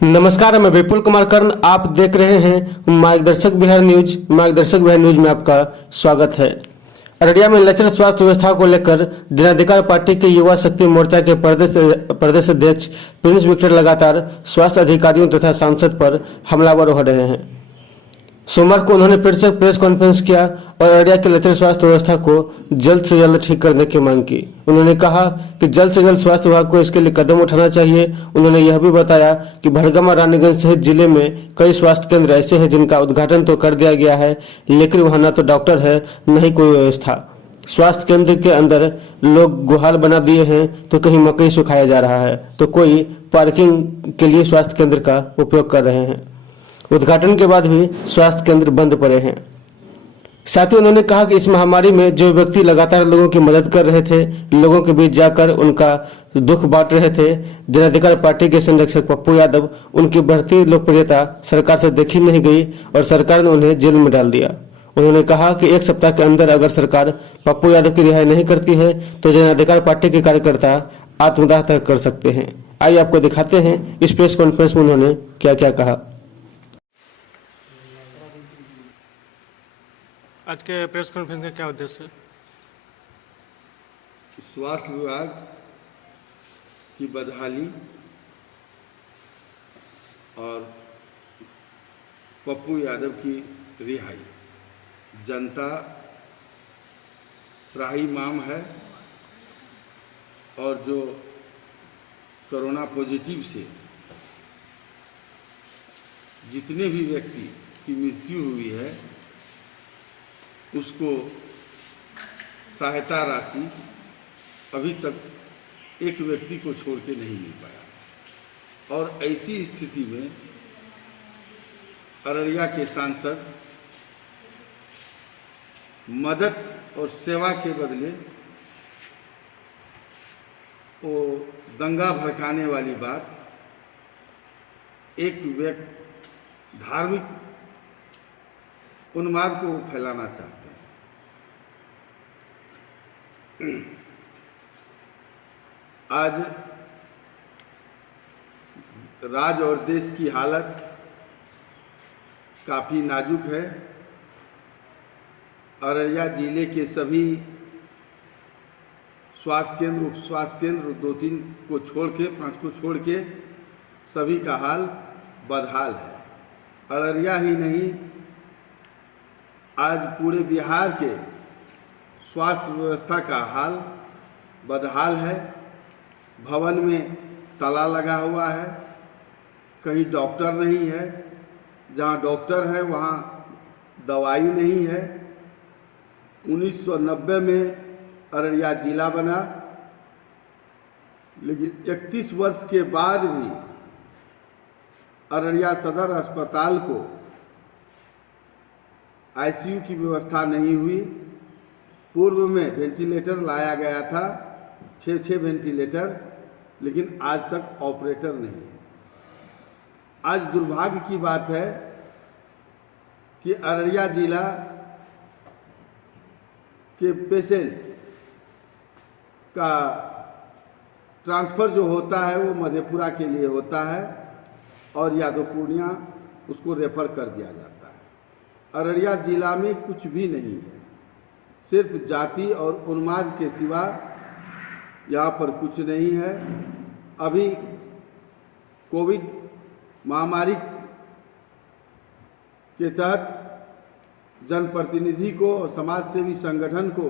नमस्कार, मैं विपुल कुमार कर्ण। आप देख रहे हैं मार्गदर्शक बिहार न्यूज। मार्गदर्शक बिहार न्यूज में आपका स्वागत है। अररिया में लचर स्वास्थ्य व्यवस्था को लेकर जनाधिकार पार्टी के युवा शक्ति मोर्चा के प्रदेश अध्यक्ष प्रिंस विक्टर लगातार स्वास्थ्य अधिकारियों तथा सांसद पर हमलावर हो रहे हैं। सोमवार को उन्होंने फिर से प्रेस कॉन्फ्रेंस किया और अररिया की लचर स्वास्थ्य व्यवस्था को जल्द से जल्द ठीक करने की मांग की। उन्होंने कहा कि जल्द से जल्द स्वास्थ्य विभाग को इसके लिए कदम उठाना चाहिए। उन्होंने यह भी बताया कि भड़गामा, रानीगंज सहित जिले में कई स्वास्थ्य केंद्र ऐसे हैं जिनका उद्घाटन तो कर दिया गया है, लेकिन वहाँ न तो डॉक्टर है, न ही कोई व्यवस्था। स्वास्थ्य केंद्र के अंदर लोग गुहाल बना दिए हैं, तो कहीं मकई सुखाया जा रहा है, तो कोई पार्किंग के लिए स्वास्थ्य केंद्र का उपयोग कर रहे हैं। उद्घाटन के बाद भी स्वास्थ्य केंद्र बंद पड़े हैं। साथ ही उन्होंने कहा कि इस महामारी में जो व्यक्ति लगातार लोगों की मदद कर रहे थे, लोगों के बीच जाकर उनका दुख बांट रहे थे, जनाधिकार पार्टी के संरक्षक पप्पू यादव, उनकी बढ़ती लोकप्रियता सरकार से देखी नहीं गई और सरकार ने उन्हें जेल में डाल दिया। उन्होंने कहा कि एक सप्ताह के अंदर अगर सरकार पप्पू यादव की रिहाई नहीं करती है तो जनाधिकार पार्टी के कार्यकर्ता आत्मदाह तक कर सकते हैं। आइए आपको दिखाते हैं इस प्रेस कॉन्फ्रेंस में उन्होंने क्या क्या कहा। आज के प्रेस कॉन्फ्रेंस का क्या उद्देश्य है? स्वास्थ्य विभाग की बदहाली और पप्पू यादव की रिहाई, जनता त्राहिमाम है और जो कोरोना पॉजिटिव से जितने भी व्यक्ति की मृत्यु हुई है उसको सहायता राशि अभी तक एक व्यक्ति को छोड़ के नहीं मिल पाया। और ऐसी स्थिति में अररिया के सांसद मदद और सेवा के बदले वो दंगा भड़काने वाली बात, एक व्यक्ति धार्मिक उन्माद को फैलाना चाहते हैं। आज राज्य और देश की हालत काफ़ी नाजुक है। अररिया जिले के सभी स्वास्थ्य केंद्र, उप स्वास्थ्य केंद्र 2-3 को छोड़ के 5 को छोड़ के सभी का हाल बदहाल है। अररिया ही नहीं, आज पूरे बिहार के स्वास्थ्य व्यवस्था का हाल बदहाल है। भवन में ताला लगा हुआ है, कहीं डॉक्टर नहीं है, जहाँ डॉक्टर है वहाँ दवाई नहीं है। 1990 में अररिया जिला बना, लेकिन 31 वर्ष के बाद भी अररिया सदर अस्पताल को आईसीयू की व्यवस्था नहीं हुई। पूर्व में वेंटिलेटर लाया गया था, 6 वेंटिलेटर, लेकिन आज तक ऑपरेटर नहीं। आज दुर्भाग्य की बात है कि अररिया जिला के पेशेंट का ट्रांसफ़र जो होता है वो मधेपुरा के लिए होता है और या तो पूर्णिया उसको रेफर कर दिया जाता है। अररिया जिला में कुछ भी नहीं है, सिर्फ जाति और उन्माद के सिवा यहाँ पर कुछ नहीं है। अभी कोविड महामारी के तहत जनप्रतिनिधि को और समाज सेवी संगठन को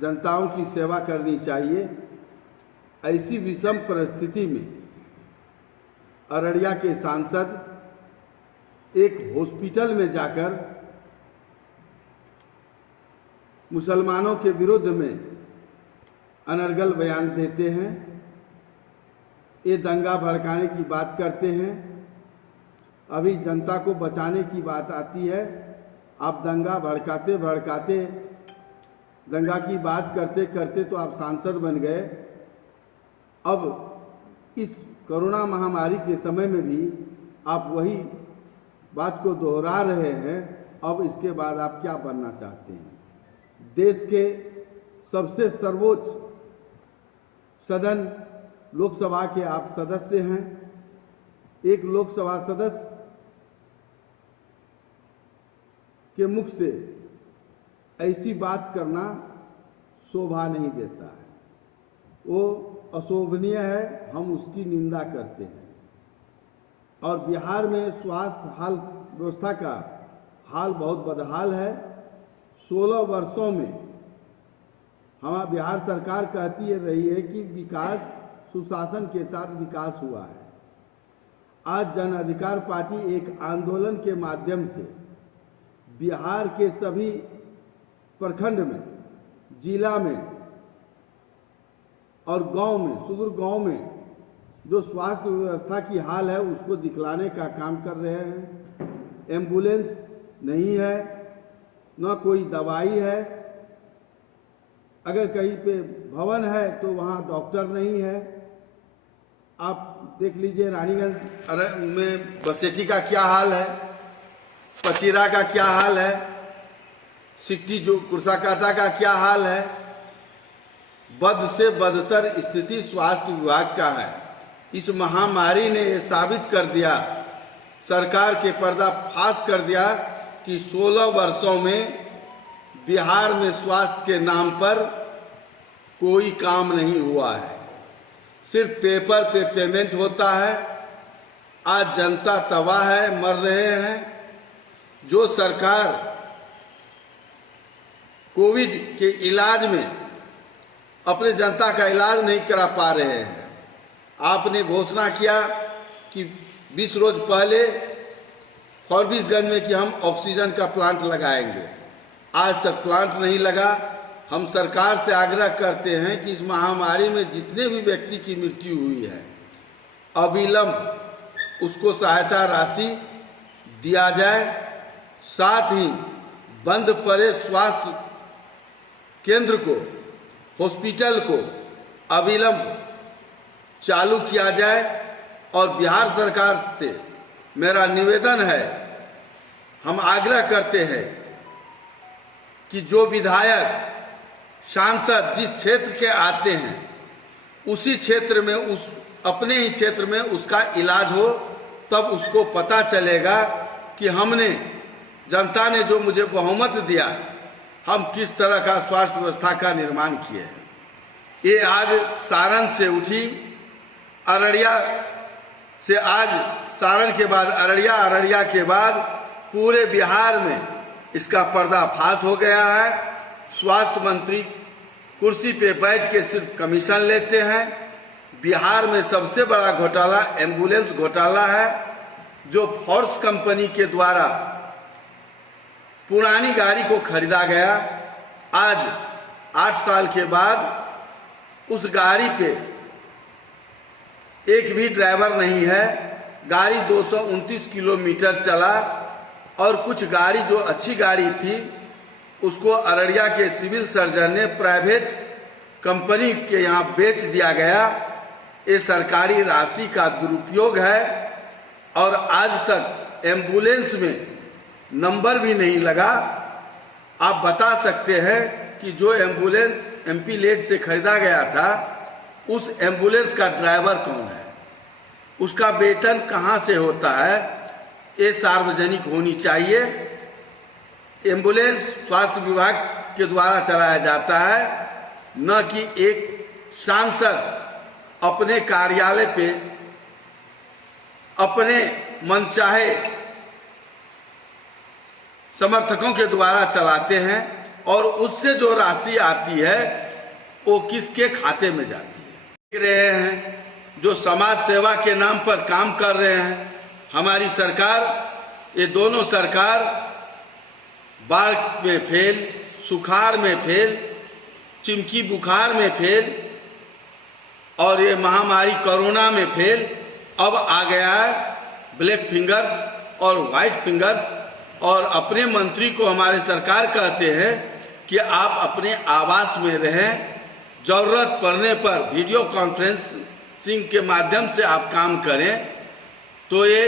जनताओं की सेवा करनी चाहिए। ऐसी विषम परिस्थिति में अररिया के सांसद एक हॉस्पिटल में जाकर मुसलमानों के विरुद्ध में अनर्गल बयान देते हैं, ये दंगा भड़काने की बात करते हैं। अभी जनता को बचाने की बात आती है, आप दंगा भड़काते भड़काते, दंगा की बात करते करते तो आप सांसद बन गए। अब इस कोरोना महामारी के समय में भी आप वही बात को दोहरा रहे हैं। अब इसके बाद आप क्या बनना चाहते हैं? देश के सबसे सर्वोच्च सदन लोकसभा के आप सदस्य हैं। एक लोकसभा सदस्य के मुख से ऐसी बात करना शोभा नहीं देता है, वो अशोभनीय है, हम उसकी निंदा करते हैं। और बिहार में स्वास्थ्य हाल व्यवस्था का हाल बहुत बदहाल है। 16 वर्षों में हमारा बिहार सरकार कहती रही है कि विकास सुशासन के साथ विकास हुआ है। आज जन अधिकार पार्टी एक आंदोलन के माध्यम से बिहार के सभी प्रखंड में, जिला में और गांव में, सुदूर गांव में जो स्वास्थ्य व्यवस्था की हाल है उसको दिखलाने का काम कर रहे हैं। एम्बुलेंस नहीं है, न कोई दवाई है, अगर कहीं पे भवन है तो वहाँ डॉक्टर नहीं है। आप देख लीजिए रानीगंज में बसेठी का क्या हाल है, पचीरा का क्या हाल है, सिकटी जो कुर्साकाटा का क्या हाल है। बद से बदतर स्थिति स्वास्थ्य विभाग का है। इस महामारी ने ये साबित कर दिया, सरकार के पर्दाफाश कर दिया कि 16 वर्षों में बिहार में स्वास्थ्य के नाम पर कोई काम नहीं हुआ है, सिर्फ पेपर पे पेमेंट होता है। आज जनता तबाह है, मर रहे हैं। जो सरकार कोविड के इलाज में अपने जनता का इलाज नहीं करा पा रहे हैं। आपने घोषणा किया कि 20 रोज पहले फॉरबिसगंज में कि हम ऑक्सीजन का प्लांट लगाएंगे, आज तक प्लांट नहीं लगा। हम सरकार से आग्रह करते हैं कि इस महामारी में जितने भी व्यक्ति की मृत्यु हुई है, अविलंब उसको सहायता राशि दिया जाए। साथ ही बंद पड़े स्वास्थ्य केंद्र को, हॉस्पिटल को अविलंब चालू किया जाए। और बिहार सरकार से मेरा निवेदन है, हम आग्रह करते हैं कि जो विधायक सांसद जिस क्षेत्र के आते हैं उसी क्षेत्र में, उस अपने ही क्षेत्र में उसका इलाज हो, तब उसको पता चलेगा कि हमने, जनता ने जो मुझे बहुमत दिया, हम किस तरह का स्वास्थ्य व्यवस्था का निर्माण किए हैं। ये आज सारण से उठी, अररिया से आज सारण के बाद अररिया, अररिया के बाद पूरे बिहार में इसका पर्दाफाश हो गया है। स्वास्थ्य मंत्री कुर्सी पे बैठ के सिर्फ कमीशन लेते हैं। बिहार में सबसे बड़ा घोटाला एम्बुलेंस घोटाला है, जो फोर्स कंपनी के द्वारा पुरानी गाड़ी को खरीदा गया। आज 8 साल के बाद उस गाड़ी पे एक भी ड्राइवर नहीं है। गाड़ी 229 किलोमीटर चला और कुछ गाड़ी जो अच्छी गाड़ी थी उसको अररिया के सिविल सर्जन ने प्राइवेट कंपनी के यहाँ बेच दिया गया। ये सरकारी राशि का दुरुपयोग है और आज तक एम्बुलेंस में नंबर भी नहीं लगा। आप बता सकते हैं कि जो एम्बुलेंस एमपी लेड से खरीदा गया था, उस एम्बुलेंस का ड्राइवर कौन है, उसका वेतन कहाँ से होता है, ये सार्वजनिक होनी चाहिए। एम्बुलेंस स्वास्थ्य विभाग के द्वारा चलाया जाता है, न कि एक सांसद अपने कार्यालय पे अपने मनचाहे समर्थकों के द्वारा चलाते हैं और उससे जो राशि आती है वो किसके खाते में जाती है। देख रहे हैं जो समाज सेवा के नाम पर काम कर रहे हैं हमारी सरकार, ये दोनों सरकार बाढ़ में फेल, सुखाड़ में फेल, चिमकी बुखार में फेल और ये महामारी कोरोना में फेल। अब आ गया है ब्लैक फिंगर्स और वाइट फिंगर्स। और अपने मंत्री को हमारे सरकार कहते हैं कि आप अपने आवास में रहें, जरूरत पड़ने पर वीडियो कॉन्फ्रेंसिंग के माध्यम से आप काम करें। तो ये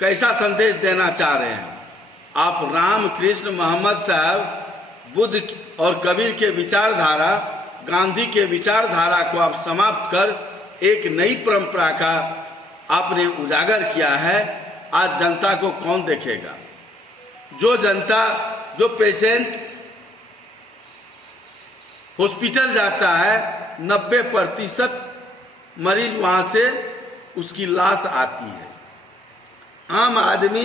कैसा संदेश देना चाह रहे हैं आप? राम कृष्ण मोहम्मद साहब बुद्ध और कबीर के विचारधारा, गांधी के विचारधारा को आप समाप्त कर एक नई परंपरा का आपने उजागर किया है, आज जनता को कौन देखेगा? जो जनता, जो पेशेंट हॉस्पिटल जाता है 90% मरीज वहां से उसकी लाश आती है। आम आदमी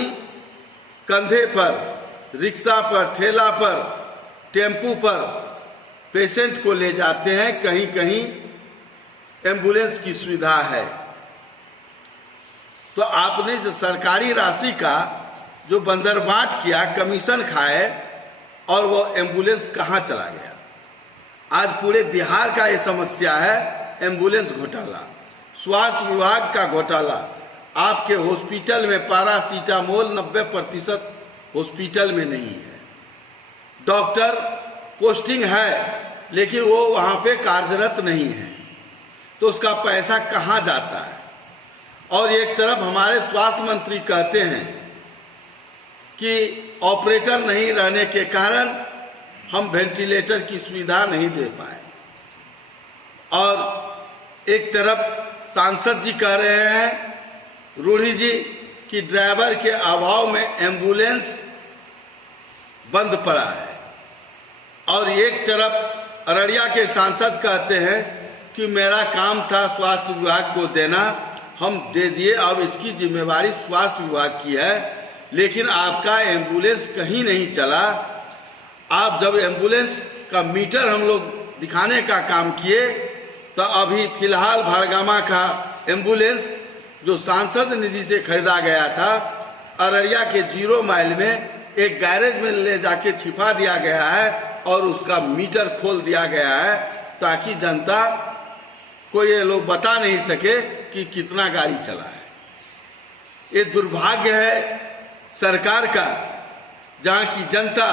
कंधे पर, रिक्शा पर, ठेला पर, टेम्पू पर पेशेंट को ले जाते हैं। कहीं कहीं एम्बुलेंस की सुविधा है। तो आपने जो सरकारी राशि का जो बंदरबाट किया, कमीशन खाए, और वो एम्बुलेंस कहाँ चला गया? आज पूरे बिहार का ये समस्या है, एम्बुलेंस घोटाला, स्वास्थ्य विभाग का घोटाला। आपके हॉस्पिटल में पैरासीटामोल 90% हॉस्पिटल में नहीं है। डॉक्टर पोस्टिंग है लेकिन वो वहाँ पे कार्यरत नहीं है, तो उसका पैसा कहाँ जाता है? और एक तरफ हमारे स्वास्थ्य मंत्री कहते हैं कि ऑपरेटर नहीं रहने के कारण हम वेंटिलेटर की सुविधा नहीं दे पाए, और एक तरफ सांसद जी कह रहे हैं, रूढ़ी जी, कि ड्राइवर के अभाव में एम्बुलेंस बंद पड़ा है। और एक तरफ अररिया के सांसद कहते हैं कि मेरा काम था स्वास्थ्य विभाग को देना, हम दे दिए, अब इसकी जिम्मेवारी स्वास्थ्य विभाग की है। लेकिन आपका एम्बुलेंस कहीं नहीं चला। आप जब एम्बुलेंस का मीटर हम लोग दिखाने का काम किए, तो अभी फिलहाल भरगामा का एम्बुलेंस जो सांसद निधि से खरीदा गया था, अररिया के 0 माइल में एक गैरेज में ले जाके छिपा दिया गया है और उसका मीटर खोल दिया गया है, ताकि जनता को ये लोग बता नहीं सके कि कितना गाड़ी चला है। ये दुर्भाग्य है सरकार का, जहाँ की जनता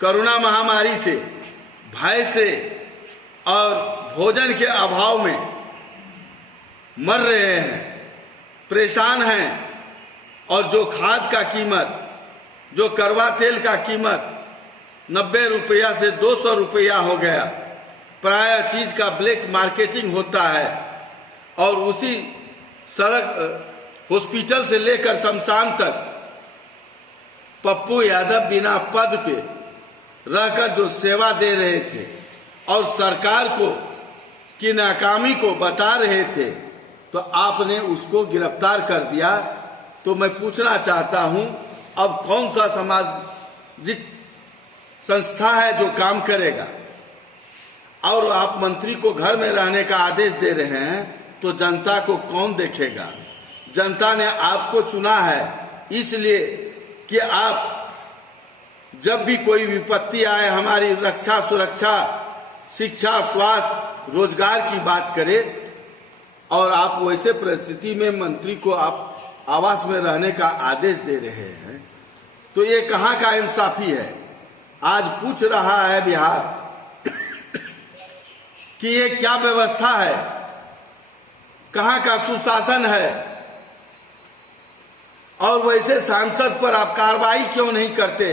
कोरोना महामारी से, भय से और भोजन के अभाव में मर रहे हैं, परेशान हैं। और जो खाद का कीमत, जो करवा तेल का कीमत 90 रुपया से 200 रुपया हो गया, प्राय चीज का ब्लैक मार्केटिंग होता है, और उसी सड़क हॉस्पिटल से लेकर शमशान तक पप्पू यादव बिना पद पे रहकर जो सेवा दे रहे थे और सरकार को की नाकामी को बता रहे थे, तो आपने उसको गिरफ्तार कर दिया। तो मैं पूछना चाहता हूं, अब कौन सा सामाजिक संस्था है जो काम करेगा? और आप मंत्री को घर में रहने का आदेश दे रहे हैं, तो जनता को कौन देखेगा? जनता ने आपको चुना है इसलिए कि आप जब भी कोई विपत्ति आए, हमारी रक्षा, सुरक्षा, शिक्षा, स्वास्थ्य, रोजगार की बात करें, और आप वैसे परिस्थिति में मंत्री को आप आवास में रहने का आदेश दे रहे हैं, तो ये कहाँ का इंसाफी है? आज पूछ रहा है बिहार कि ये क्या व्यवस्था है, कहाँ का सुशासन है, और वैसे सांसद पर आप कार्रवाई क्यों नहीं करते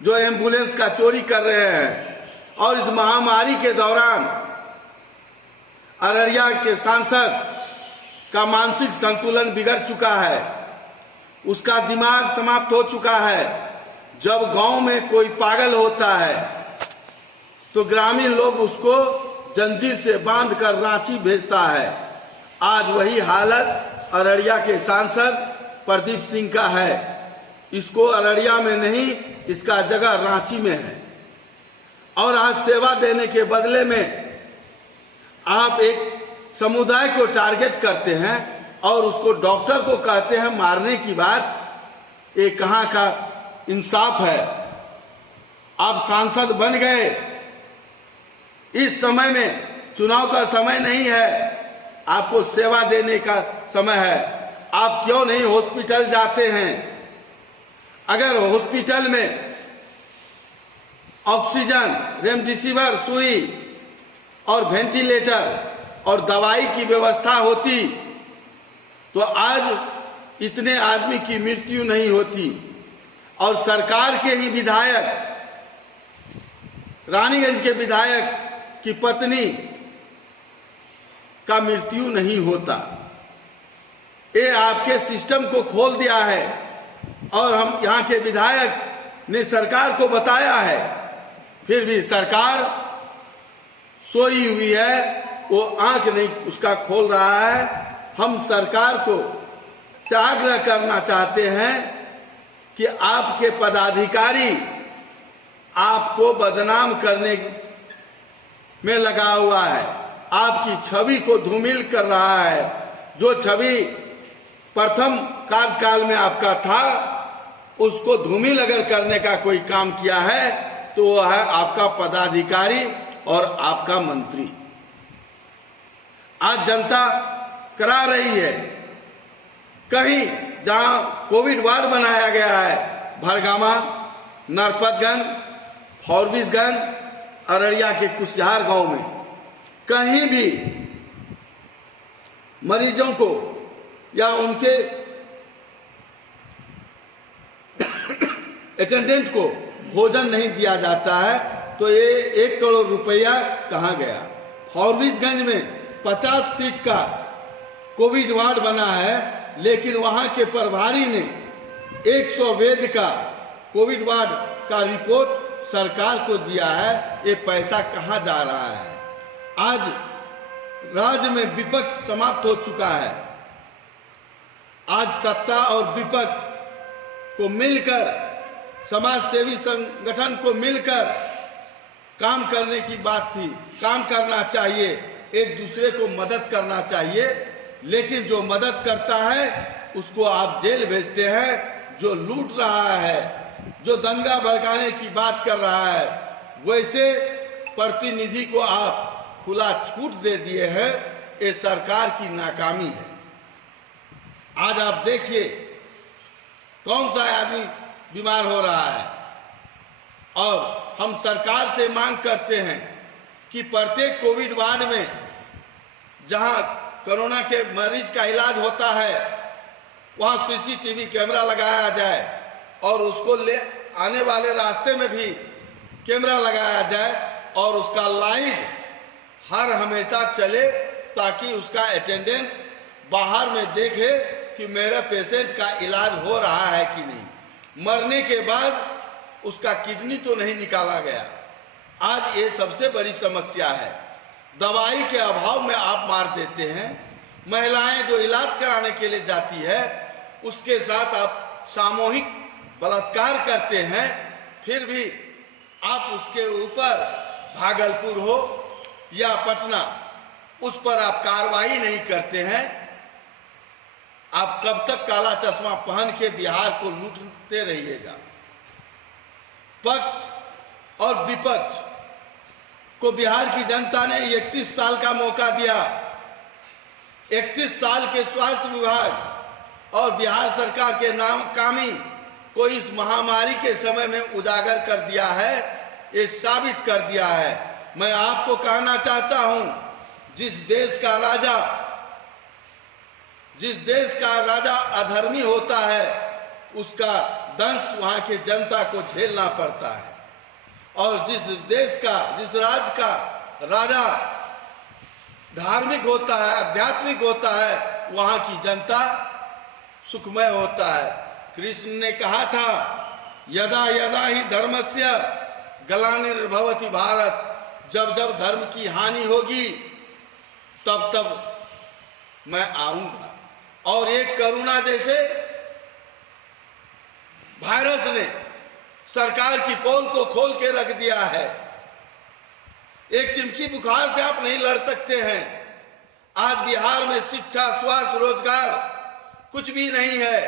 जो एम्बुलेंस का चोरी कर रहे हैं? और इस महामारी के दौरान अररिया के सांसद का मानसिक संतुलन बिगड़ चुका है, उसका दिमाग समाप्त हो चुका है। जब गांव में कोई पागल होता है तो ग्रामीण लोग उसको जंजीर से बांधकर रांची भेजता है। आज वही हालत अररिया के सांसद प्रदीप सिंह का है। इसको अररिया में नहीं, इसका जगह रांची में है। और आज सेवा देने के बदले में आप एक समुदाय को टारगेट करते हैं और उसको डॉक्टर को कहते हैं मारने की बात। ये कहाँ का इंसाफ है? आप सांसद बन गए, इस समय में चुनाव का समय नहीं है, आपको सेवा देने का समय है। आप क्यों नहीं हॉस्पिटल जाते हैं? अगर हॉस्पिटल में ऑक्सीजन, रेमडेसिविर सुई और वेंटिलेटर और दवाई की व्यवस्था होती तो आज इतने आदमी की मृत्यु नहीं होती, और सरकार के ही विधायक, रानीगंज के विधायक की पत्नी का मृत्यु नहीं होता। ये आपके सिस्टम को खोल दिया है और हम यहाँ के विधायक ने सरकार को बताया है, फिर भी सरकार सोई हुई है, वो आंख नहीं उसका खोल रहा है। हम सरकार को आग्रह करना चाहते हैं कि आपके पदाधिकारी आपको बदनाम करने में लगा हुआ है, आपकी छवि को धूमिल कर रहा है। जो छवि प्रथम कार्यकाल में आपका था, उसको धूमिल अगर करने का कोई काम किया है तो वो है आपका पदाधिकारी और आपका मंत्री। आज जनता करा रही है, कहीं जहां कोविड वार्ड बनाया गया है, भरगामा, नरपतगंज, फॉरबिसगंज, अररिया के कुशहार गांव में, कहीं भी मरीजों को या उनके अटेंडेंट को भोजन नहीं दिया जाता है, तो ये 1 करोड़ रुपया कहाँ गया। फॉरबिसगंज में 50 सीट का कोविड वार्ड बना है, लेकिन वहां के प्रभारी ने 100 बेड का कोविड वार्ड का रिपोर्ट सरकार को दिया है। ये पैसा कहाँ जा रहा है। आज राज्य में विपक्ष समाप्त हो चुका है। आज सत्ता और विपक्ष को मिलकर, समाज सेवी संगठन को मिलकर काम करने की बात थी। काम करना चाहिए, एक दूसरे को मदद करना चाहिए, लेकिन जो मदद करता है उसको आप जेल भेजते हैं। जो लूट रहा है, जो दंगा भड़काने की बात कर रहा है, वैसे प्रतिनिधि को आप खुला छूट दे दिए हैं। ये सरकार की नाकामी है। आज आप देखिए कौन सा आदमी बीमार हो रहा है, और हम सरकार से मांग करते हैं कि प्रत्येक कोविड वार्ड में जहां कोरोना के मरीज का इलाज होता है, वहां सीसीटीवी कैमरा लगाया जाए और उसको ले आने वाले रास्ते में भी कैमरा लगाया जाए और उसका लाइव हर हमेशा चले, ताकि उसका अटेंडेंट बाहर में देखे कि मेरे पेशेंट का इलाज हो रहा है कि नहीं। मरने के बाद उसका किडनी तो नहीं निकाला गया। आज ये सबसे बड़ी समस्या है। दवाई के अभाव में आप मार देते हैं। महिलाएं जो इलाज कराने के लिए जाती है, उसके साथ आप सामूहिक बलात्कार करते हैं, फिर भी आप उसके ऊपर भागलपुर हो या पटना, उस पर आप कार्रवाई नहीं करते हैं। आप कब तक काला चश्मा पहन के बिहार को लूटते रहिएगा। पक्ष और विपक्ष को बिहार की जनता ने 31 साल का मौका दिया। 31 साल के स्वास्थ्य विभाग और बिहार सरकार के नाकामी को इस महामारी के समय में उजागर कर दिया है, ये साबित कर दिया है। मैं आपको कहना चाहता हूं, जिस देश का राजा अधर्मी होता है, उसका दंश वहां के जनता को झेलना पड़ता है, और जिस राज्य का राजा धार्मिक होता है, आध्यात्मिक होता है, वहां की जनता सुखमय होता है। कृष्ण ने कहा था, यदा यदा ही धर्मस्य ग्लानिर्भवति भारत, जब जब धर्म की हानि होगी तब तब मैं आऊंगा। और एक कोरोना जैसे वायरस ने सरकार की पोल को खोल के रख दिया है। एक चिमकी बुखार से आप नहीं लड़ सकते हैं। आज बिहार में शिक्षा, स्वास्थ्य, रोजगार कुछ भी नहीं है।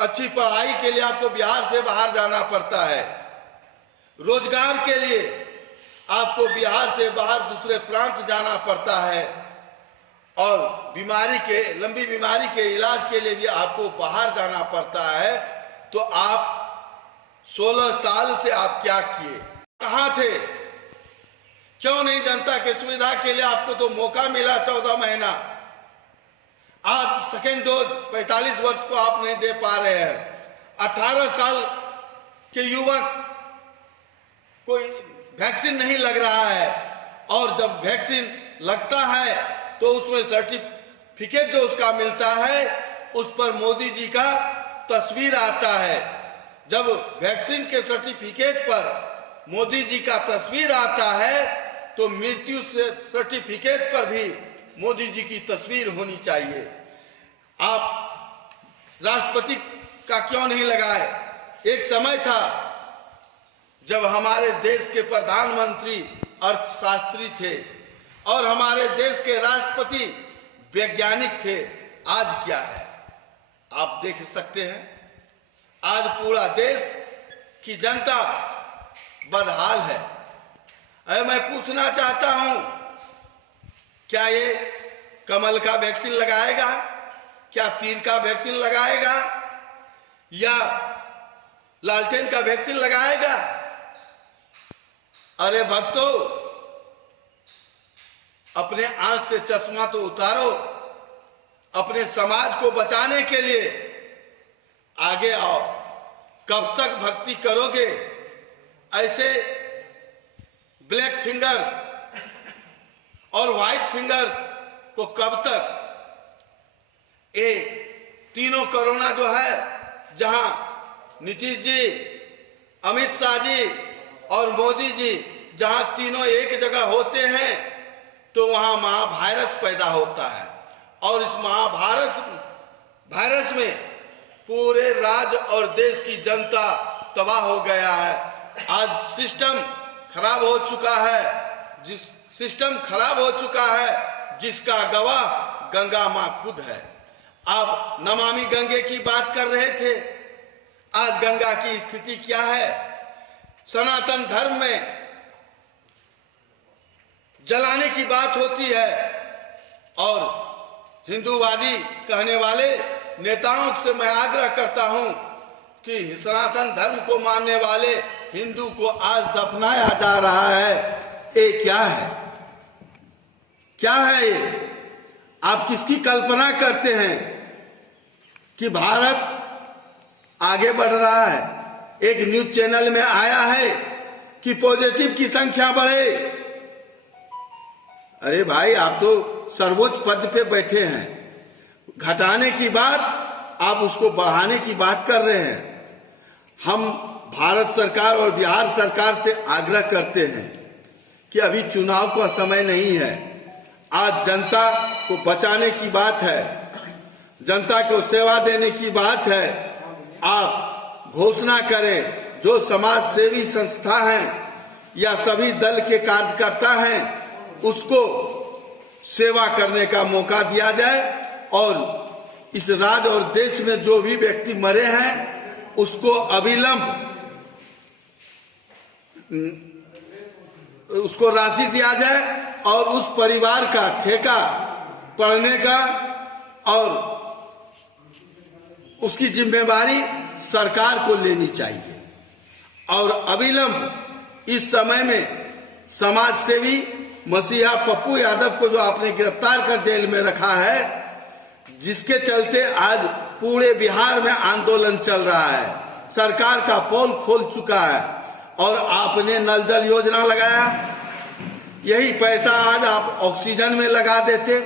अच्छी पढ़ाई के लिए आपको बिहार से बाहर जाना पड़ता है। रोजगार के लिए आपको बिहार से बाहर दूसरे प्रांत जाना पड़ता है, और लंबी बीमारी के इलाज के लिए भी आपको बाहर जाना पड़ता है। तो आप 16 साल से आप क्या किए, कहां थे, क्यों नहीं जनता की सुविधा के लिए आपको तो मौका मिला 14 महीना। आज सेकेंड डोज 45 वर्ष को आप नहीं दे पा रहे हैं। 18 साल के युवक कोई वैक्सीन नहीं लग रहा है, और जब वैक्सीन लगता है तो उसमें सर्टिफिकेट जो उसका मिलता है उस पर मोदी जी का तस्वीर आता है। जब वैक्सीन के सर्टिफिकेट पर मोदी जी का तस्वीर आता है तो मृत्यु से सर्टिफिकेट पर भी मोदी जी की तस्वीर होनी चाहिए। आप राष्ट्रपति का क्यों नहीं लगाए? एक समय था जब हमारे देश के प्रधानमंत्री अर्थशास्त्री थे और हमारे देश के राष्ट्रपति वैज्ञानिक थे। आज क्या है आप देख सकते हैं। आज पूरा देश की जनता बदहाल है। अरे मैं पूछना चाहता हूं, क्या ये कमल का वैक्सीन लगाएगा? क्या तीर का वैक्सीन लगाएगा या लालटेन का वैक्सीन लगाएगा? अरे भक्तों, अपने आंख से चश्मा तो उतारो। अपने समाज को बचाने के लिए आगे आओ। कब तक भक्ति करोगे? ऐसे ब्लैक फिंगर्स और व्हाइट फिंगर्स को कब तक? ये तीनों कोरोना जो है, जहां नीतीश जी, अमित शाह जी और मोदी जी जहां तीनों एक जगह होते हैं तो वहां महावायरस पैदा होता है और इस महावायरस में पूरे राज्य और देश की जनता तबाह हो गया है। आज सिस्टम खराब हो चुका है। सिस्टम खराब हो चुका है जिसका गवाह गंगा मां खुद है। आप नमामि गंगे की बात कर रहे थे। आज गंगा की स्थिति क्या है? सनातन धर्म में जलाने की बात होती है और हिंदूवादी कहने वाले नेताओं से मैं आग्रह करता हूं कि सनातन धर्म को मानने वाले हिंदू को आज दफनाया जा रहा है। ये क्या है? क्या है ये? आप किसकी कल्पना करते हैं कि भारत आगे बढ़ रहा है? एक न्यूज चैनल में आया है कि पॉजिटिव की संख्या बढ़े। अरे भाई, आप तो सर्वोच्च पद पे बैठे हैं। घटाने की बात, आप उसको बढ़ाने की बात कर रहे हैं। हम भारत सरकार और बिहार सरकार से आग्रह करते हैं कि अभी चुनाव का समय नहीं है। आज जनता को बचाने की बात है, जनता को सेवा देने की बात है। आप घोषणा करें, जो समाज सेवी संस्था हैं या सभी दल के कार्यकर्ता हैं उसको सेवा करने का मौका दिया जाए और इस राज्य और देश में जो भी व्यक्ति मरे हैं उसको अविलंब उसको राशि दिया जाए और उस परिवार का ठेका पड़ने का और उसकी जिम्मेवारी सरकार को लेनी चाहिए। और अविलंब इस समय में समाज सेवी मसीहा पप्पू यादव को जो आपने गिरफ्तार कर जेल में रखा है, जिसके चलते आज पूरे बिहार में आंदोलन चल रहा है, सरकार का पोल खोल चुका है और आपने नल जल योजना लगाया। यही पैसा आज आप ऑक्सीजन में लगा देते,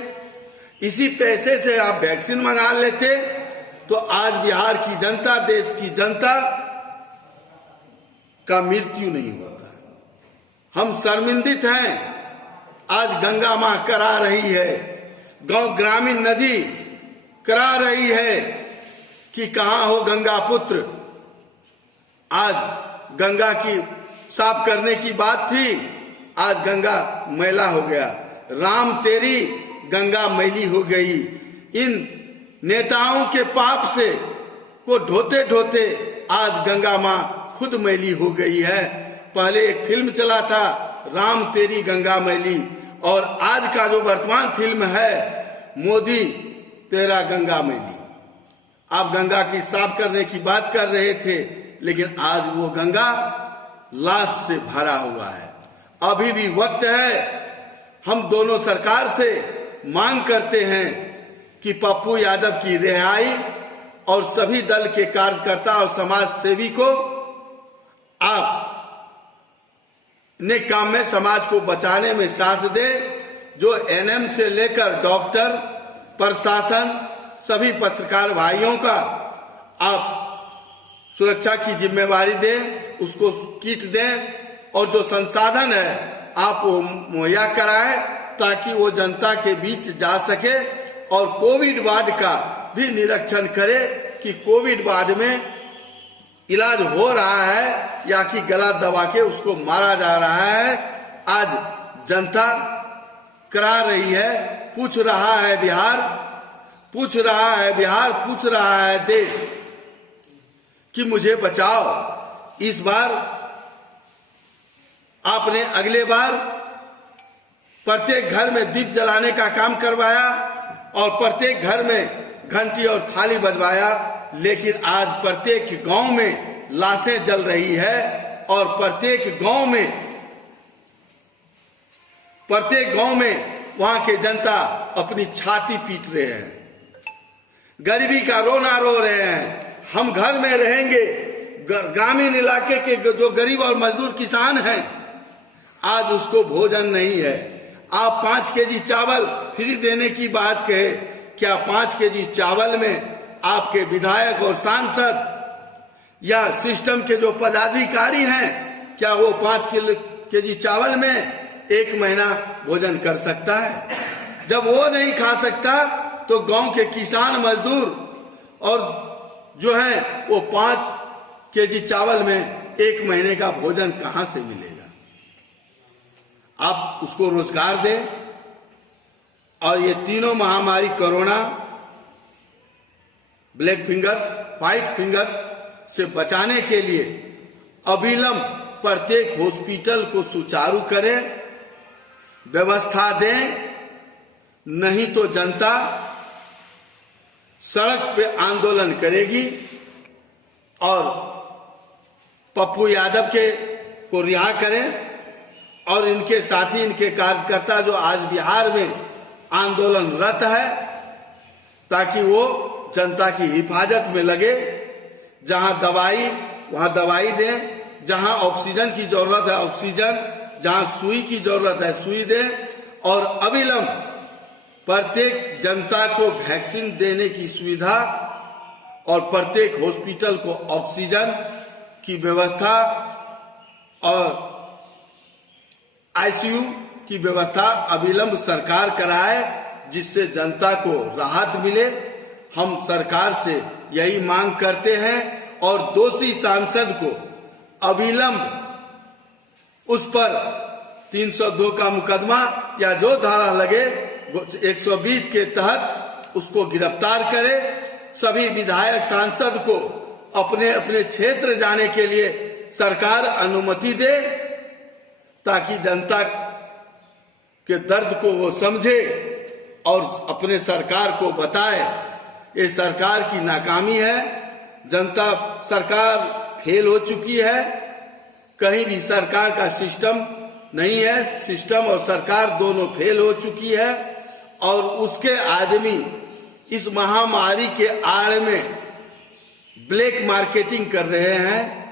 इसी पैसे से आप वैक्सीन मंगा लेते तो आज बिहार की जनता, देश की जनता का मृत्यु नहीं होता। हम शर्मिंदित हैं। आज गंगा मां करा रही है, गांव ग्रामीण नदी करा रही है कि कहां हो गंगा पुत्र। आज गंगा की साफ करने की बात थी, आज गंगा मैला हो गया। राम तेरी गंगा मैली हो गई। इन नेताओं के पाप से को ढोते ढोते आज गंगा मां खुद मैली हो गई है। पहले एक फिल्म चला था राम तेरी गंगा मैली, और आज का जो वर्तमान फिल्म है मोदी तेरा गंगा मैली। आप गंगा की साफ करने की बात कर रहे थे, लेकिन आज वो गंगा लाश से भरा हुआ है। अभी भी वक्त है। हम दोनों सरकार से मांग करते हैं कि पप्पू यादव की रिहाई और सभी दल के कार्यकर्ता और समाज सेवी को आप ने काम में समाज को बचाने में साथ दे। जो एनएम से लेकर डॉक्टर, प्रशासन सभी पत्रकार भाइयों का आप सुरक्षा की जिम्मेवारी दें, उसको किट दें और जो संसाधन है आप वो मुहैया कराएं ताकि वो जनता के बीच जा सके और कोविड वार्ड का भी निरीक्षण करे कि कोविड वार्ड में इलाज हो रहा है या कि गला दबा के उसको मारा जा रहा है। आज जनता करा रही है, पूछ रहा है बिहार, पूछ रहा है बिहार, पूछ रहा है देश कि मुझे बचाओ। इस बार आपने अगले बार प्रत्येक घर में दीप जलाने का काम करवाया और प्रत्येक घर में घंटी और थाली बजवाया, लेकिन आज प्रत्येक गांव में लाशें जल रही है और प्रत्येक गांव में वहां के जनता अपनी छाती पीट रहे हैं, गरीबी का रोना रो रहे हैं। हम घर में रहेंगे, ग्रामीण इलाके के जो गरीब और मजदूर किसान हैं आज उसको भोजन नहीं है। आप 5 केजी चावल फ्री देने की बात कहे, क्या 5 केजी चावल में आपके विधायक और सांसद या सिस्टम के जो पदाधिकारी हैं क्या वो 5 केजी चावल में 1 महीना भोजन कर सकता है? जब वो नहीं खा सकता तो गांव के किसान मजदूर और जो है वो 5 केजी चावल में 1 महीने का भोजन कहां से मिलेगा? आप उसको रोजगार दें। और ये तीनों महामारी corona, black fingers, white fingers से बचाने के लिए अविलंब प्रत्येक हॉस्पिटल को सुचारू करें, व्यवस्था दें, नहीं तो जनता सड़क पे आंदोलन करेगी और पप्पू यादव को रिहा करें और इनके साथी, इनके कार्यकर्ता जो आज बिहार में आंदोलनरत है ताकि वो जनता की हिफाजत में लगे। जहां दवाई वहां दवाई दें, जहां ऑक्सीजन की जरूरत है ऑक्सीजन, जहां सुई की जरूरत है सुई दें और अविलंब प्रत्येक जनता को वैक्सीन देने की सुविधा और प्रत्येक हॉस्पिटल को ऑक्सीजन की व्यवस्था और आईसीयू की व्यवस्था अविलंब सरकार कराए, जिससे जनता को राहत मिले। हम सरकार से यही मांग करते हैं और दोषी सांसद को अविलंब उस पर 302 का मुकदमा या जो धारा लगे 120 के तहत उसको गिरफ्तार करे। सभी विधायक सांसद को अपने अपने क्षेत्र जाने के लिए सरकार अनुमति दे ताकि जनता के दर्द को वो समझे और अपने सरकार को बताए। ये सरकार की नाकामी है, जनता सरकार फेल हो चुकी है, कहीं भी सरकार का सिस्टम नहीं है, सिस्टम और सरकार दोनों फेल हो चुकी है और उसके आदमी इस महामारी के आड़ में ब्लैक मार्केटिंग कर रहे हैं।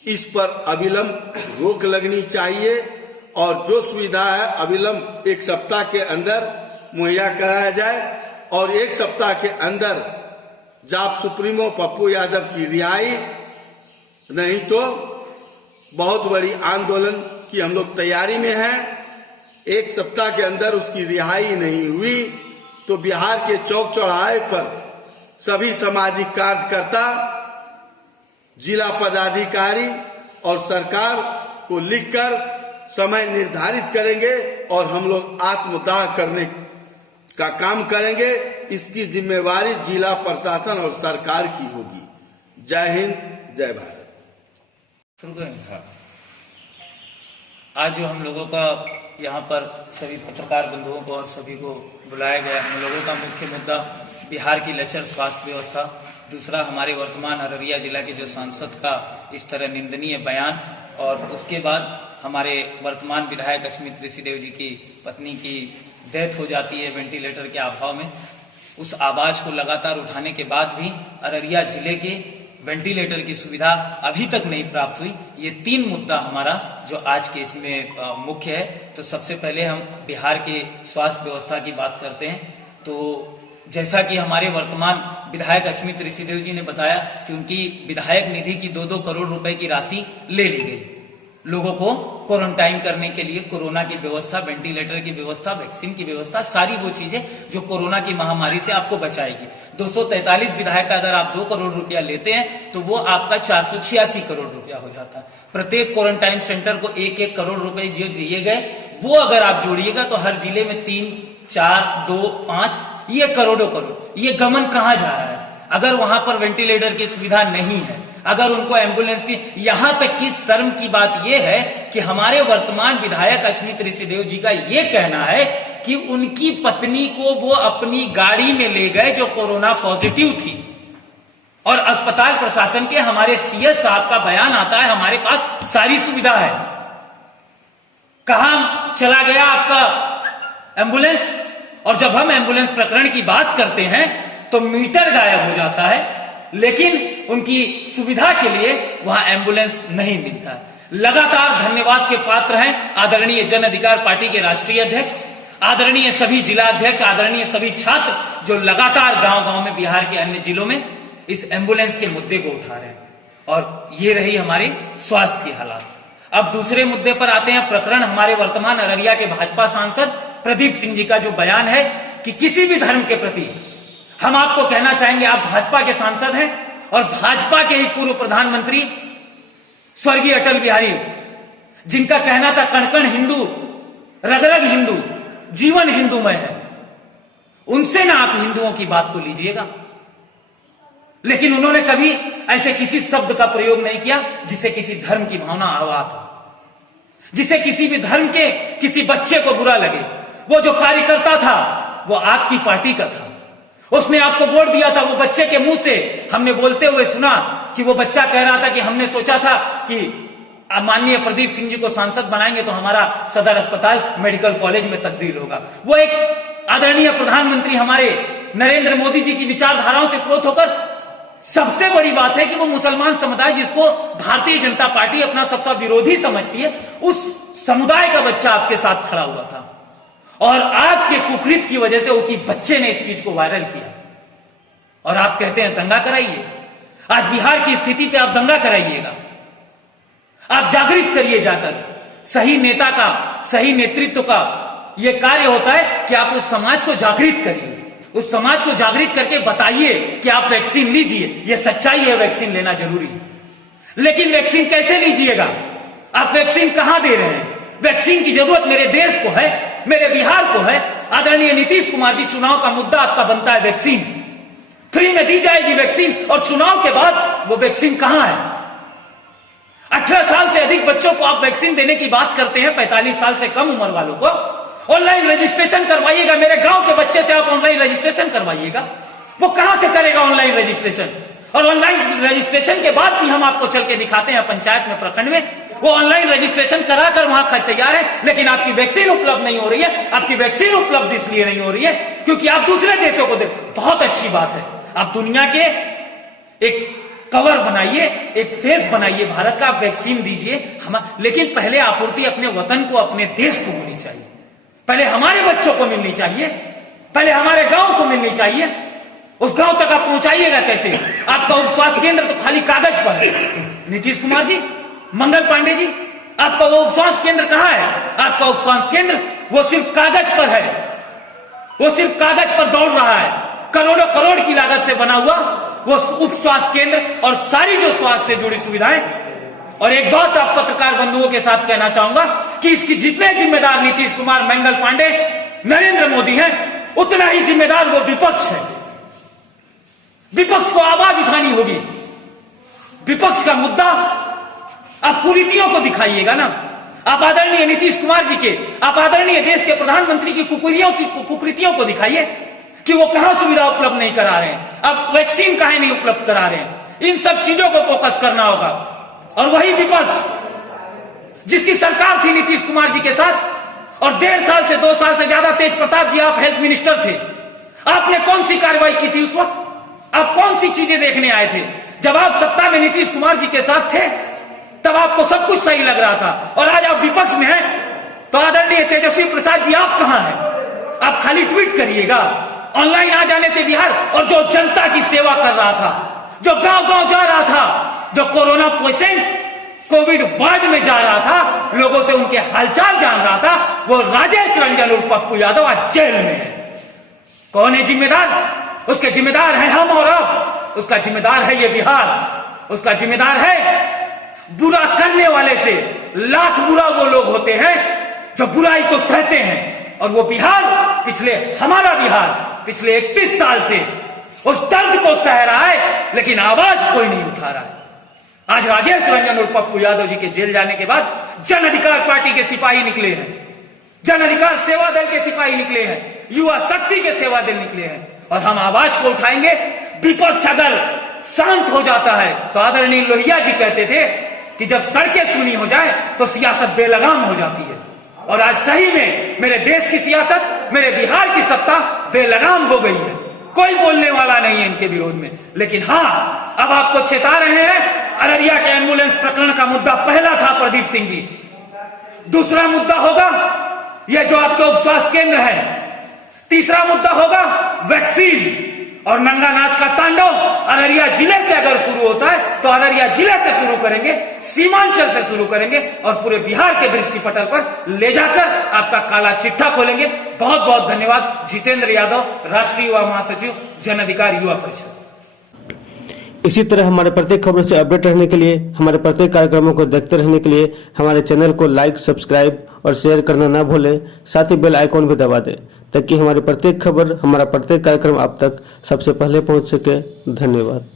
इस पर अविलंब रोक लगनी चाहिए और जो सुविधा है अविलंब 1 सप्ताह के अंदर मुहैया कराया जाए और 1 सप्ताह के अंदर जाप सुप्रीमो पप्पू यादव की रिहाई, नहीं तो बहुत बड़ी आंदोलन की हम लोग तैयारी में हैं। 1 सप्ताह के अंदर उसकी रिहाई नहीं हुई तो बिहार के चौक चौराहे पर सभी सामाजिक कार्यकर्ता, जिला पदाधिकारी और सरकार को लिखकर समय निर्धारित करेंगे और हम लोग आत्मदाह करने का काम करेंगे। इसकी जिम्मेवारी जिला प्रशासन और सरकार की होगी। जय हिंद, जय भारत। आज जो हम लोगों का यहाँ पर सभी पत्रकार बंधुओं को और सभी को बुलाया गया, हम लोगों का मुख्य मुद्दा बिहार की लचर स्वास्थ्य व्यवस्था, दूसरा हमारे वर्तमान अररिया जिला के जो सांसद का इस तरह निंदनीय बयान और उसके बाद हमारे वर्तमान विधायक अश्मित ऋषिदेव जी की पत्नी की डेथ हो जाती है वेंटिलेटर के अभाव में। उस आवाज को लगातार उठाने के बाद भी अररिया जिले के वेंटिलेटर की सुविधा अभी तक नहीं प्राप्त हुई। ये 3 मुद्दा हमारा जो आज के इसमें मुख्य है। तो सबसे पहले हम बिहार के स्वास्थ्य व्यवस्था की बात करते हैं। तो जैसा कि हमारे वर्तमान विधायक अश्मित ऋषिदेव जी ने बताया कि उनकी विधायक निधि की 2-2 करोड़ रुपए की राशि ले ली गई। लोगों को क्वारंटाइन करने के लिए कोरोना की व्यवस्था, वेंटिलेटर की व्यवस्था, वैक्सीन की व्यवस्था, सारी वो चीजें जो कोरोना की महामारी से आपको बचाएगी। 243 विधायक का अगर आप 2 करोड़ रुपया लेते हैं तो वो आपका 486 करोड़ रुपया हो जाता है। प्रत्येक क्वारंटाइन सेंटर को 1-1 करोड़ रुपए जो दिए गए वो अगर आप जोड़िएगा तो हर जिले में 3, 4, 2, 5 ये करोड़ों करोड़। ये गमन कहाँ जा रहा है? अगर वहां पर वेंटिलेटर की सुविधा नहीं है, अगर उनको एम्बुलेंस की, यहां तक कि शर्म की बात यह है कि हमारे वर्तमान विधायक अश्मित ऋषिदेव जी का यह कहना है कि उनकी पत्नी को वो अपनी गाड़ी में ले गए जो कोरोना पॉजिटिव थी, और अस्पताल प्रशासन के हमारे सीएस साहब का बयान आता है हमारे पास सारी सुविधा है। कहां चला गया आपका एम्बुलेंस? और जब हम एम्बुलेंस प्रकरण की बात करते हैं तो मीटर गायब हो जाता है, लेकिन उनकी सुविधा के लिए वहां एम्बुलेंस नहीं मिलता है। लगातार धन्यवाद के पात्र हैं आदरणीय जन अधिकार पार्टी के राष्ट्रीय अध्यक्ष, आदरणीय सभी जिला अध्यक्ष, आदरणीय सभी छात्र जो लगातार गांव-गांव में, बिहार के अन्य जिलों में इस एम्बुलेंस के मुद्दे को उठा रहे हैं। और ये रही हमारे स्वास्थ्य की हालात। अब दूसरे मुद्दे पर आते हैं। प्रकरण हमारे वर्तमान अररिया के भाजपा सांसद प्रदीप सिंह जी का जो बयान है कि किसी भी धर्म के प्रति, हम आपको कहना चाहेंगे, आप भाजपा के सांसद हैं और भाजपा के ही पूर्व प्रधानमंत्री स्वर्गीय अटल बिहारी, जिनका कहना था कण कण हिंदू, रग रग हिंदू, जीवन हिंदूमय है, उनसे ना आप हिंदुओं की बात को लीजिएगा। लेकिन उन्होंने कभी ऐसे किसी शब्द का प्रयोग नहीं किया जिसे किसी धर्म की भावना आहत हो, जिसे किसी भी धर्म के किसी बच्चे को बुरा लगे। वो जो कार्यकर्ता था वो आपकी पार्टी का था, उसने आपको वोट दिया था। वो बच्चे के मुंह से हमने बोलते हुए सुना कि वो बच्चा कह रहा था कि हमने सोचा था कि माननीय प्रदीप सिंह जी को सांसद बनाएंगे तो हमारा सदर अस्पताल मेडिकल कॉलेज में तब्दील होगा। वो एक आदरणीय प्रधानमंत्री हमारे नरेंद्र मोदी जी की विचारधाराओं से प्रोत होकर, सबसे बड़ी बात है कि वो मुसलमान समुदाय जिसको भारतीय जनता पार्टी अपना सबसे विरोधी समझती है, उस समुदाय का बच्चा आपके साथ खड़ा हुआ था और आपके कुकृत की वजह से उसी बच्चे ने इस चीज को वायरल किया। और आप कहते हैं दंगा कराइए। आज बिहार की स्थिति पे आप दंगा कराइएगा, आप जागृत करिए जाकर। सही नेता का, सही नेतृत्व का यह कार्य होता है कि आप उस समाज को जागृत करिए, उस समाज को जागृत करके बताइए कि आप वैक्सीन लीजिए। यह सच्चाई है, वैक्सीन लेना जरूरी है, लेकिन वैक्सीन कैसे लीजिएगा? आप वैक्सीन कहां दे रहे हैं? वैक्सीन की जरूरत मेरे देश को है, मेरे बिहार को है। आदरणीय नीतीश कुमार जी, चुनाव का मुद्दा आपका बनता है वैक्सीन। फ्री में दी जाएगी वैक्सीन, और चुनाव के बाद वो वैक्सीन कहां है? 18 साल से अधिक बच्चों को आप वैक्सीन देने की बात करते हैं, 45 साल से कम उम्र वालों को ऑनलाइन रजिस्ट्रेशन करवाइएगा। मेरे गांव के बच्चे से आप ऑनलाइन रजिस्ट्रेशन करवाइएगा। वो कहां से करेगा ऑनलाइन रजिस्ट्रेशन? और ऑनलाइन रजिस्ट्रेशन के बाद भी हम आपको चल के दिखाते हैं पंचायत में, प्रखंड में, वो ऑनलाइन रजिस्ट्रेशन कराकर वहां तैयार है, लेकिन आपकी वैक्सीन उपलब्ध नहीं हो रही है। आपकी वैक्सीन उपलब्ध इसलिए नहीं हो रही है क्योंकि आप दूसरे देशों को बहुत अच्छी बात है, आप दुनिया के एक कवर बनाइए, एक फेस बनाइए भारत का, आप वैक्सीन दीजिए हम। लेकिन पहले आपूर्ति अपने वतन को, अपने देश को होनी चाहिए, पहले हमारे बच्चों को मिलनी चाहिए, पहले हमारे गांव को मिलनी चाहिए। उस गांव तक आप पहुंचाइएगा कैसे? आपका उप स्वास्थ्य केंद्र तो खाली कागज पर है। नीतीश कुमार जी, मंगल पांडे जी, आपका वो उप स्वास्थ्य केंद्र कहां है? आपका उप स्वास्थ्य केंद्र वो सिर्फ कागज पर है, वो सिर्फ कागज पर दौड़ रहा है। करोड़ों करोड़ की लागत से बना हुआ वो उप स्वास्थ्य केंद्र और सारी जो स्वास्थ्य से जुड़ी सुविधाएं। और एक बात आप पत्रकार बंधुओं के साथ कहना चाहूंगा कि इसकी जितने जिम्मेदार नीतीश कुमार, मंगल पांडे, नरेंद्र मोदी हैं, उतना ही जिम्मेदार वो विपक्ष है। विपक्ष को आवाज उठानी होगी। विपक्ष का मुद्दा आप कुरीतियों को दिखाइएगा ना। आप आदरणीय नीतीश कुमार जी के, आप आदरणीय देश के प्रधानमंत्री की कुकृतियों को दिखाइए कि वो कहां सुविधा उपलब्ध नहीं करा रहे हैं, आप वैक्सीन काहे नहीं उपलब्ध करा रहे हैं। इन सब चीजों को फोकस करना होगा। और वही विपक्ष जिसकी सरकार थी नीतीश कुमार जी के साथ, और 1.5 साल से 2 साल से ज्यादा तेज प्रताप जी आप हेल्थ मिनिस्टर थे, आपने कौन सी कार्रवाई की थी उस वक्त? आप कौन सी चीजें देखने आए थे? जब आप सत्ता में नीतीश कुमार जी के साथ थे तब आपको सब कुछ सही लग रहा था, और आज आप विपक्ष में हैं तो आदरणीय तेजस्वी प्रसाद जी आप कहां हैं? आप खाली ट्वीट करिएगा, ऑनलाइन आ जाने से बिहार, और जो जनता की सेवा कर रहा था, जो गांव गांव जा रहा था, जो कोरोना पेशेंट कोविड वार्ड में जा रहा था, लोगों से उनके हालचाल जान रहा था, वो राजेश रंजन उर्फ पप्पू यादव आज जेल में है। कौन है जिम्मेदार? उसके जिम्मेदार है हम और आप। उसका जिम्मेदार है ये बिहार। उसका जिम्मेदार है बुरा करने वाले से लाख बुरा वो लोग होते हैं जो बुराई को सहते हैं, और वो बिहार हमारा बिहार पिछले 31 साल से उस दर्द को सह रहा है, लेकिन आवाज कोई नहीं उठा रहा है। आज राजेश रंजन और पप्पू यादव जी के जेल जाने के बाद जन अधिकार पार्टी के सिपाही निकले हैं, जन अधिकार सेवा दल के सिपाही निकले हैं, युवा शक्ति के सेवा दल निकले हैं, और हम आवाज को उठाएंगे। विपक्ष अगर शांत हो जाता है तो आदरणीय लोहिया जी कहते थे कि जब सड़कें सुनी हो जाए तो सियासत बेलगाम हो जाती है, और आज सही में मेरे देश की सियासत, मेरे बिहार की सत्ता बेलगाम हो गई है। कोई बोलने वाला नहीं है इनके विरोध में। लेकिन हाँ, अब आपको चेता रहे हैं, अररिया के एम्बुलेंस प्रकरण का मुद्दा पहला था प्रदीप सिंह जी, दूसरा मुद्दा होगा यह जो आपके उपस्वास्थ्य केंद्र है, तीसरा मुद्दा होगा वैक्सीन, और नंगा नाच का तांडव अररिया जिले से अगर शुरू होता है तो अररिया जिले से शुरू करेंगे, सीमांचल से शुरू करेंगे, और पूरे बिहार के दृष्टिपटल पर ले जाकर आपका काला चिट्ठा खोलेंगे। बहुत बहुत धन्यवाद। जितेंद्र यादव, राष्ट्रीय युवा महासचिव, जन अधिकार युवा परिषद। इसी तरह हमारे प्रत्येक खबरों से अपडेट रहने के लिए, हमारे प्रत्येक कार्यक्रमों को देखते रहने के लिए हमारे चैनल को लाइक, सब्सक्राइब और शेयर करना ना भूलें। साथ ही बेल आइकॉन भी दबा दें ताकि हमारी प्रत्येक खबर, हमारा प्रत्येक कार्यक्रम आप तक सबसे पहले पहुंच सके। धन्यवाद।